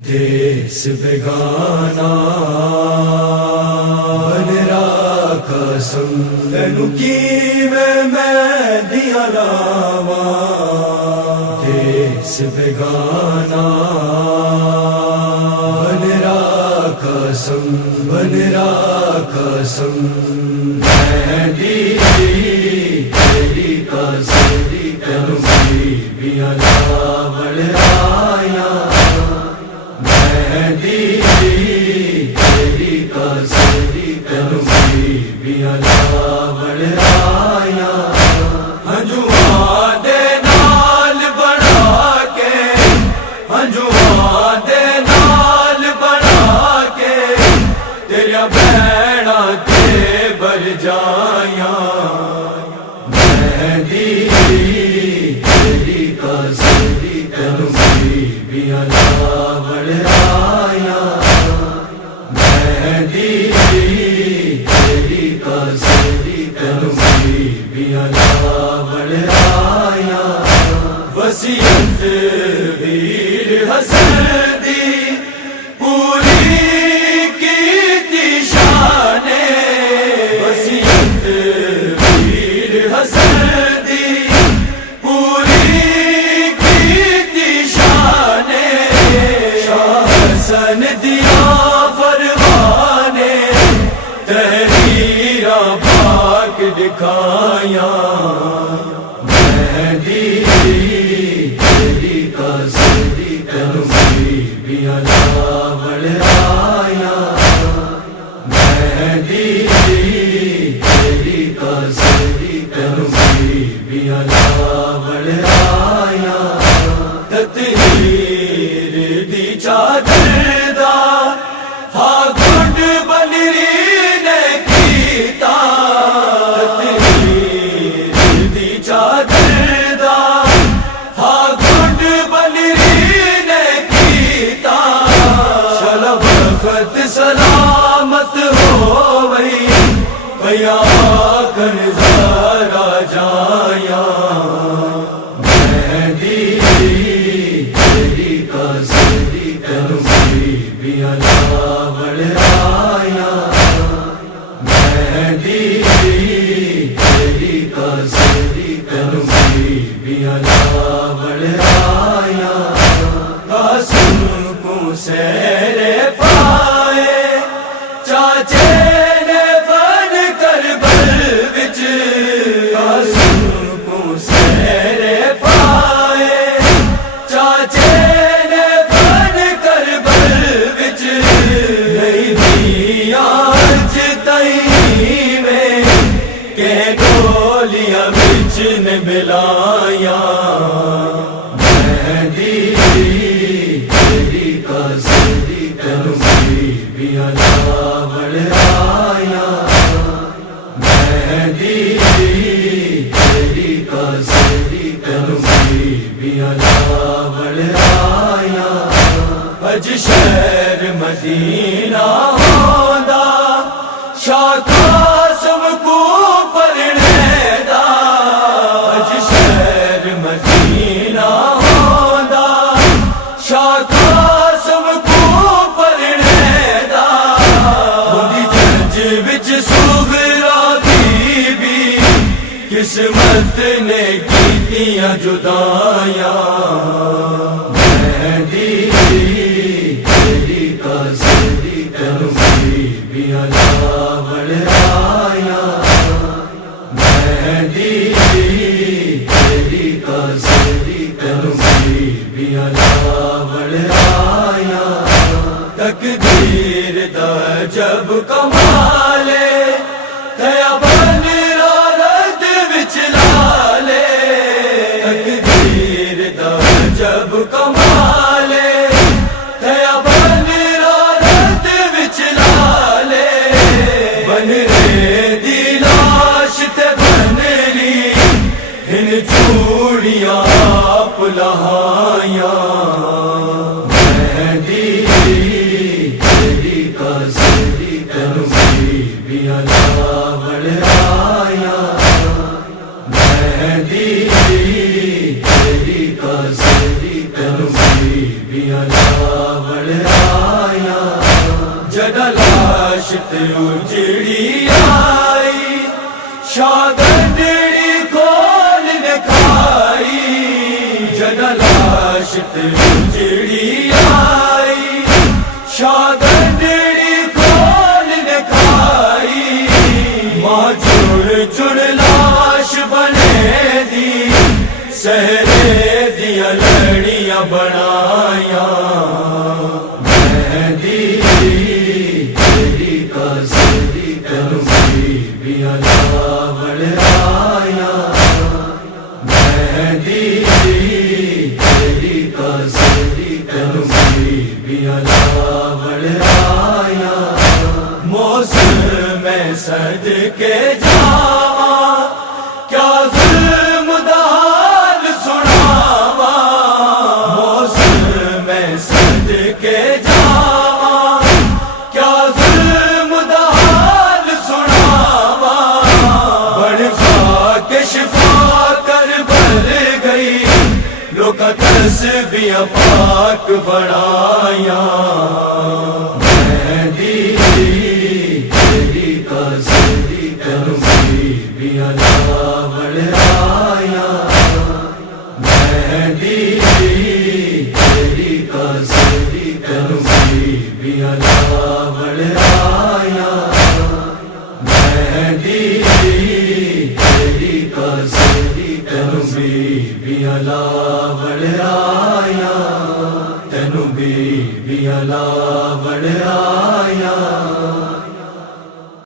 دیس بیگانا بن قسم تینو میں دیا لاوا دیس بیگانا بن قسم میں تیری قسم تینو بیبیاں لاوڑ آیا تیری قسم تینو بیبیاں لاوڑ آیا ہنجواں دے نال بنا کے ہنجواں دے نال بنا کے تیرا بہنا تے بر جایا تیری قسم تینو بیبیاں لاوڑ آیا تیری قسم تینو بیبیاں لاوڑ آیا وصیت ویر حسن دی پوری کیتی شان وصیت ویر حسن دی پوری کیتی شان شاہ حسن دیا تحریراں پاک دکھایا تیری قسم تینو بیبیاں لاوڑ آیا تیری قسم تینو بیبیاں لاوڑ آیا تطہیر دی چادر دا ہاں گھٹ بنری سلامت ہو وئی بیا کر ذرا جایا تیری قسم تینو بیبیاں لاوڑ آیا تیری قسم تینو بیبیاں لاوڑ آیا قاسم کو سیر چاچے نے بن کر بل وچ قاسم کو سیر پائے چاچے نے بن کر بل وچ نہیں دیا تئی میں کہ گولیاں وچ نے ملایا تیری قسم تینو بیبیاں لاوڑ آیا تیری قسم تینو بیبیاں لاوڑ آیا اج شہر مدینہ ہوندا شاہ قاسم کو پرنے دا اج شہر مدینہ ہوندا شاہ قاسم کو پرنے دا بڑی جج وچ سغرا دی بھی قسمت نے کیتیاں جدایاں تیری قسم تینو بیبیاں لاوڑ آیا تیری قسم تینو بیبیاں لاوڑ آیا تقدیر دا جب کمالے تیا بن رات وچ لالے تقدیر دا جب کمالے تیا بن رات وچ لالے بن رے دی لاش تے بنری ہن چوڑیاں آپ لہایا تیری قسم تینو بیبیاں لاوڑ آیا تیری قسم تینو بیبیاں لاوڑ اجڑی آئی شاگردڑی کھول کھائی جدلاشت اجڑی آئی شاگردڑی کھول کھائی ماں جڑ جڑ لاش بنے دی سہرے دیا لڑیاں بنایا مہندی تیری قصدی تینوں بیبیاں لاوڑ آیا مہندی تیری قصدی تینوں بیبیاں لاوڑ آیا موسم میں صدقے جاواں کیا ظلم دا حال سناواں موسم میں صدقے جاواں کیا ظلم دا حال سناواں بڑھ خاک شفا کر بھر گئی لوکا تسبیحاں پاک بنایا مہندی تیری قصدی تینوں بیبیاں لاوڑ آیا مہندی تیری قصدی تینوں بیبیاں لاوڑ آیا مہندی تیری قصدی تینوں بیبیاں لاوڑ آیا تینوں بیبیاں لاوڑ آیا